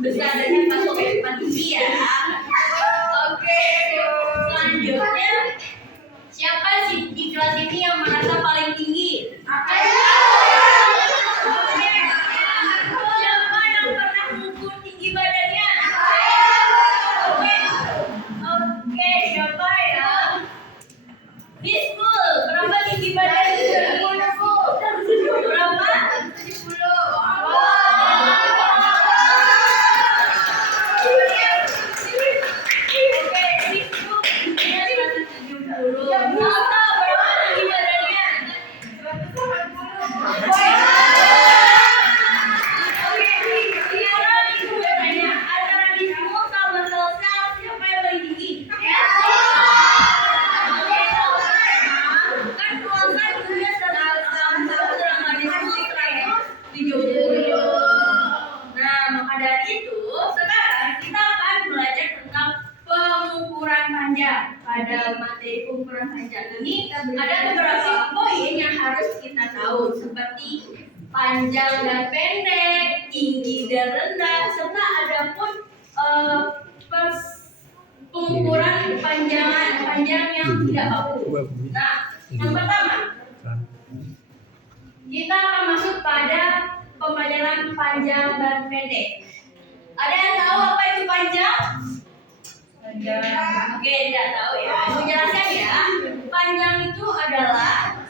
besar dan masuk ke depan tinggi ya. Oke, selanjutnya siapa sih di kelas ini yang merasa paling tinggi? Siapa yang pernah mengukur tinggi badannya? Oke, siapa ya? Bismul, berapa tinggi badannya? Berapa? 70. Pada materi pengukuran panjang ini ada beberapa poin yang harus kita tahu seperti panjang dan pendek, tinggi dan rendah, serta ada pun pengukuran panjang yang tidak baku. Nah, yang pertama kita akan masuk pada pembelajaran panjang dan pendek. Ada yang tahu apa itu panjang? Oke, tidak tahu ya. Aku jelaskan ya. Panjang itu adalah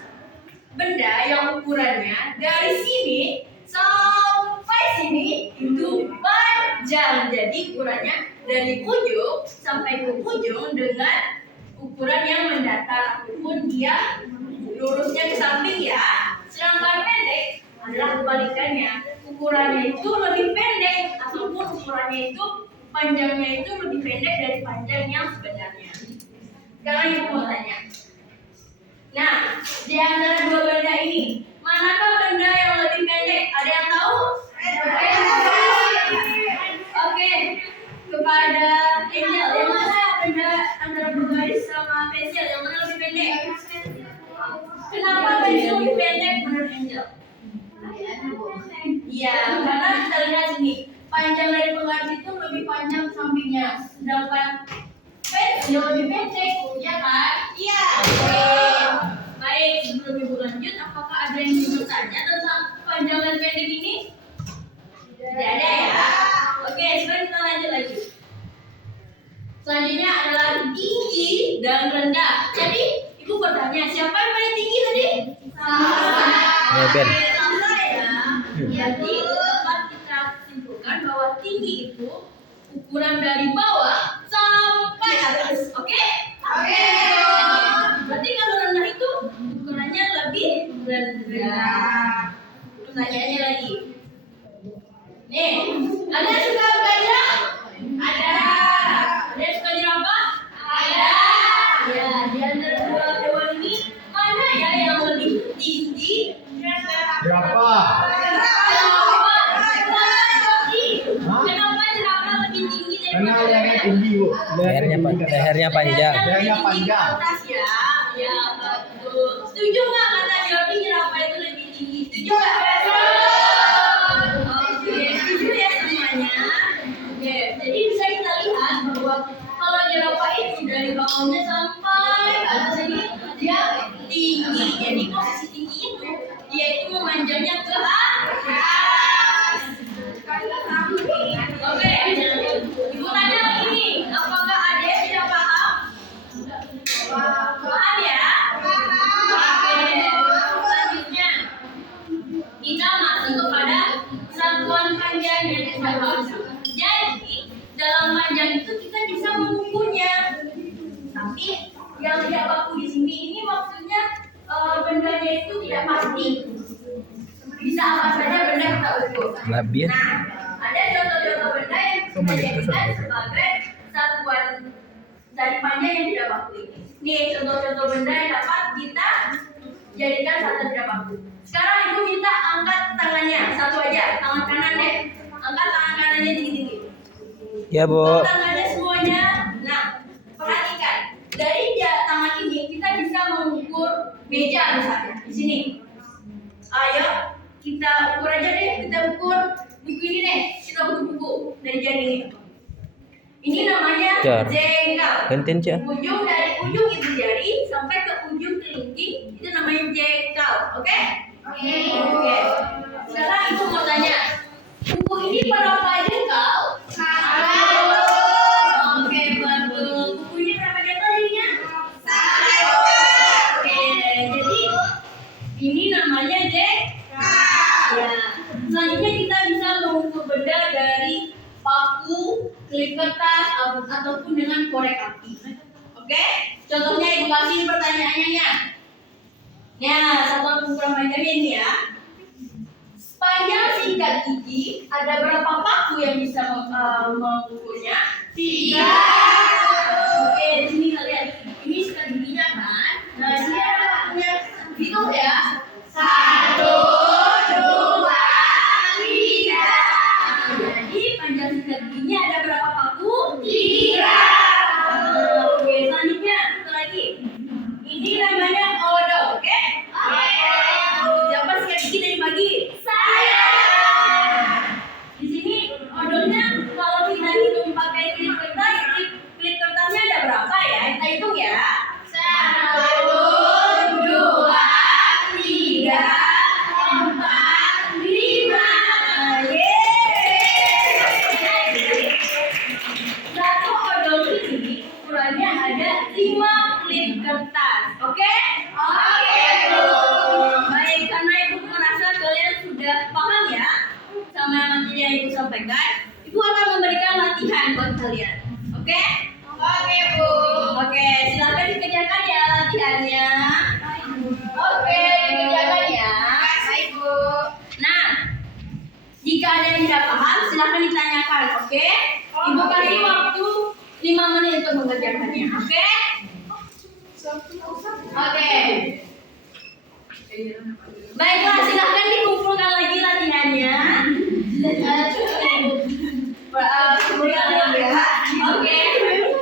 benda yang ukurannya dari sini sampai sini itu panjang. Jadi ukurannya dari ujung sampai ke ujung dengan ukuran yang mendatar ataupun dia lurusnya ke samping ya. Sedangkan pendek adalah kebalikannya. Ukurannya itu lebih pendek ataupun ukurannya itu panjangnya itu lebih pendek dari panjang yang sebenarnya. Sekarang ibu mau tanya. Nah, di antara dua benda ini, manakah benda yang lebih pendek? Ada yang tahu? Oke. Kepada Angel, yang mana benda antara bergaris sama pensil? Yang mana lebih pendek? Kenapa pensil lebih pendek menurut Angel? Iya, karena kita lihat sini. Panjang dari penggaris itu lebih panjang sampingnya, sedangkan pensil lebih pendek, ya kan? Iya. Oke. Baik, sebelum ibu lanjut, apakah ada yang ingin bertanya tentang panjang dan pendek ini? Tidak ada ya. Oke, sekarang kita lanjut lagi. Selanjutnya adalah tinggi dan rendah. Jadi ibu bertanya, siapa yang paling tinggi tadi? Sama ya. Jadi bahwa tinggi itu ukuran dari bawah sampai atas, oke? Oke. Berarti kalau rendah itu ukurannya lebih rendah. Pertanyaannya lagi. Nih, ada yang suka gajah? Ada. Ada yang suka jerapah? Ada. Ya, di antara dua hewan ini mana ya yang lebih tinggi? Jerapah. Karena lehernya tinggi, Bu. Lehernya panjang. Lehernya panjang. Ya, ya betul. Setuju nggak kata Jordi jerapah itu lebih tinggi? Setuju nggak? Oke, setuju ya semuanya. Oke, jadi bisa kita lihat bahwa kalau jerapah itu dari bawahnya sampai ke atas ini dia tinggi. Jadi posisi tinggi itu dia itu memanjangnya ke atas. Oke, ibu tanya lagi nih, apakah ada yang tidak paham? Paham ya? Oke, selanjutnya kita masuk kepada satuan panjang yang kita bahas. Jadi dalam panjang itu kita bisa mengukurnya. Tapi yang tidak baku di sini ini maksudnya bendanya itu tidak pasti. Bisa apa saja benda kita ukur. Nah, ada contoh-contoh benda yang kita jadikan sebagai satuan dari panjang yang tidak baku ini. Nih contoh-contoh benda yang dapat kita jadikan satuan tidak baku. Sekarang ibu minta angkat tangannya satu aja, tangan kanan deh. Angkat tangan kanannya tinggi-tinggi. Ya, Bu. Angkat tangannya semuanya. Nah, perhatikan dari tangan ini kita bisa mengukur meja misalnya di sini. Ayo kita ukur aja deh, kita ukur buku ini deh, kita ukur buku dari jari. Ini namanya Jar. jengkal. Gantiin, Cak. Ujung dari ujung ibu jari sampai ke ujung kelingking itu namanya jengkal. Oke? Oke. Sekarang ibu mau tanya, buku ini berapa jengkal? Oke, betul. Buku ini berapa jengkal jadinya? Oke, jadi ini namanya jengkal. Ya. Selanjutnya kita bisa mengukur benda dari paku, klip kertas, ataupun dengan korek api. Oke? Contohnya ibu kasih pertanyaannya ya. Ya, satuan ukuran panjangnya ini ya. Panjang sikat gigi, ada berapa paku yang bisa mengukurnya? 3. Oke, di sini kita lihat. Ini sikat giginya kan? Nah, ini ada pakunya. Hitung ya. 1, 2, 3. Jadi panjang sikat giginya ada berapa paku? 3. Oke, selanjutnya satu lagi. Ini namanya odol, oke? Siapa sikat gigi dari pagi? Saya. Di sini odolnya kalau kita hitung pakai klip kertas, klip kertasnya ada berapa ya? Kita hitung ya. 1, 2, 3, 4, 5. Satu odol ini ukurannya ada 5 klip kertas. Oke? Baik, karena ibu merasa kalian sudah paham ya sama materi yang ibu sampaikan, ibu akan memberikan latihan buat kalian. Oke? Oke, silakan dikerjakan ya latihannya. Oke, dikerjakan ya. Nah, jika ada yang tidak paham, silakan ditanyakan. Oke? Ibu kasih waktu 5 menit untuk mengerjakannya. Oke? Oke. Baiklah, silakan dikumpulkan lagi latihannya. Oke.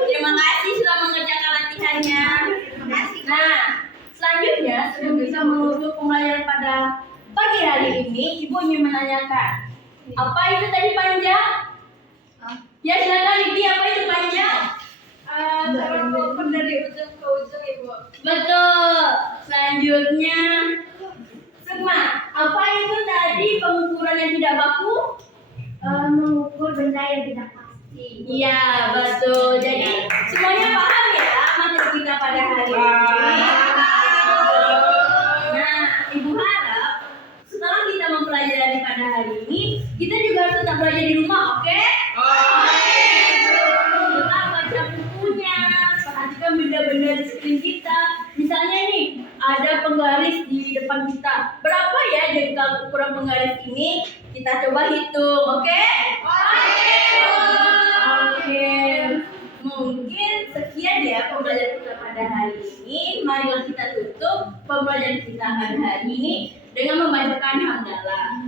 Terima kasih sudah mengerjakan latihannya. Nah, selanjutnya sebelum bisa menutup pembelajaran pada pagi hari ini, ibu ingin menanyakan, apa itu tadi panjang? Ya, silakan Ibu, apa itu panjang? Dari ujung ke ujung, Ibu. Betul. Selanjutnya, Sukma, apa itu tadi pengukuran yang tidak baku? Mengukur benda yang tidak pasti. Iya, betul. Jadi semuanya paham ya materi kita pada hari ini. Nah, Ibu harap setelah kita mempelajari pada hari ini, kita juga harus tetap belajar di rumah, oke? Tetap baca bukunya, perhatikan benda-benda di sekeliling kita. Misalnya nih, ada penggaris di depan kita. Berapa ya jengkal ukuran penggaris ini? Kita coba hitung, oke? Oke. Mungkin sekian ya pembelajaran kita pada hari ini. Marilah kita tutup pembelajaran kita pada hari ini dengan membacakan hamdalah.